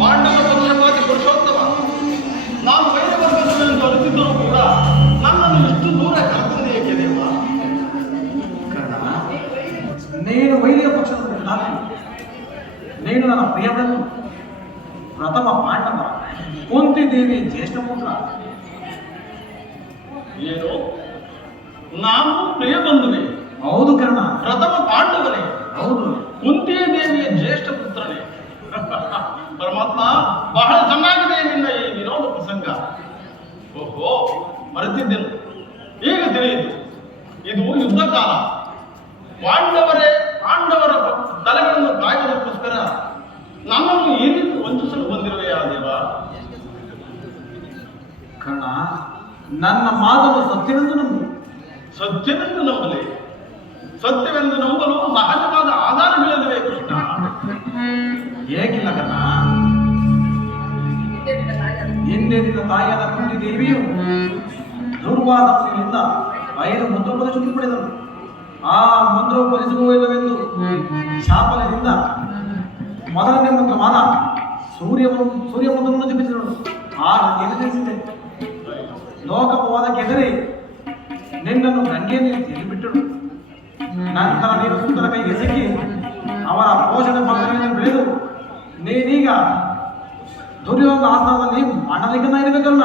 ಪಾಂಡವ ಪಕ್ಷಪಾತಿ ಪುರುಷೋತ್ತಮ, ನಾನು ವೈರವರ್ಗದವರೆಂದು ಅರಿತಿದ್ದರೂ ಕೂಡ ನನ್ನನ್ನು ಇಷ್ಟು ದೂರ ಕರೆತಂದೆ ಏಕೆ ದೇವ? ಕರ್ಣ, ನೀನು ವೈರಿಯ ಪಕ್ಷದ ನೀನು ನನ್ನ ಪ್ರಿಯವನ್ನು ಪ್ರಥಮ ಪಾಂಡವ ಕುಂತಿ ದೇವಿ ಜ್ಯೇಷ್ಠ ಪುತ್ರ. ಏನು ನಾನು ಪ್ರಿಯ ಬಂಧುವೆ? ಹೌದು ಕರ್ಣ. ಪ್ರಥಮ ಪಾಂಡವನೇ? ಹೌದು. ಕುಂತಿಯ ದೇವಿಯ ಜ್ಯೇಷ್ಠ ಪುತ್ರನೇ? ಪರಮಾತ್ಮ, ಬಹಳ ಚೆನ್ನಾಗಿದೆ ನಿನ್ನ ಈ ವಿನೋದ ಪ್ರಸಂಗ. ಓಹೋ, ಮರೆತಿದ್ದೆನು, ಈಗ ತಿಳಿಯಿತು. ಇದು ಯುದ್ಧ ಕಾಲ. ಪಾಂಡವರ ತಲೆಗಳನ್ನು ಕಾಯುವುದಕ್ಕೋಸ್ಕರ ನನ್ನನ್ನು ಈ ರೀತಿ ವಂಚಿಸಲು ಬಂದಿರುವೆಯಾ ದೇವ? ಕರ್ಣ, ನನ್ನ ಮಾತನ್ನು ಸತ್ಯವೆಂದು ನಂಬು. ಸತ್ಯವೆಂದು ನಂಬಲಿ. ಸತ್ಯವೆಂದು ನಂಬಲು ಸಹಜವಾದ ಆಧಾರಗಳಿವೆ ಕೃಷ್ಣ. ಹೇಗಿಲ್ಲ ಕರ್ಣ, ಹಿಂದೆ ನಿನ್ನ ತಾಯಿಯಾದ ಕುಂತಿ ದೇವಿಯು ದುರ್ವಾಸನಿಂದ 5 ಮಂತ್ರೋಪದೇಶ ಪಡೆದರು. ಆ ಮಂತ್ರೋಪದೇಶವಿಲ್ಲವೆಂದು ಶಾಪನದಿಂದ ಮೊದಲನೇ ಮಂತ್ರವಾದ ಸೂರ್ಯ ಮಂತ್ರವನ್ನು ಜಪಿಸಿದಳು. ಆಗ ತಿಳಿಸಿದೆ, ಲೋಕಪವಾದಕ್ಕೆ ಎದುರಿ ನಿನ್ನನ್ನು ಗಂಗೆಯನ್ನು ತಿಳಿಬಿಟ್ಟಳು. ನಂತರ ನೀನು ಸುಂದರ ಕೈಗೆ ಸಿಕ್ಕಿ ಅವರ ಪೋಷಣೆ ಭಾಗದಲ್ಲಿ ಬೆಳೆದು ನೀನೀಗ ದುರ್ಯೋಧನ ಆಸ್ಥಾನದಲ್ಲಿ ಮಾಡಲಿಕ್ಕನ್ನ ಇರಬೇಕಲ್ಲ.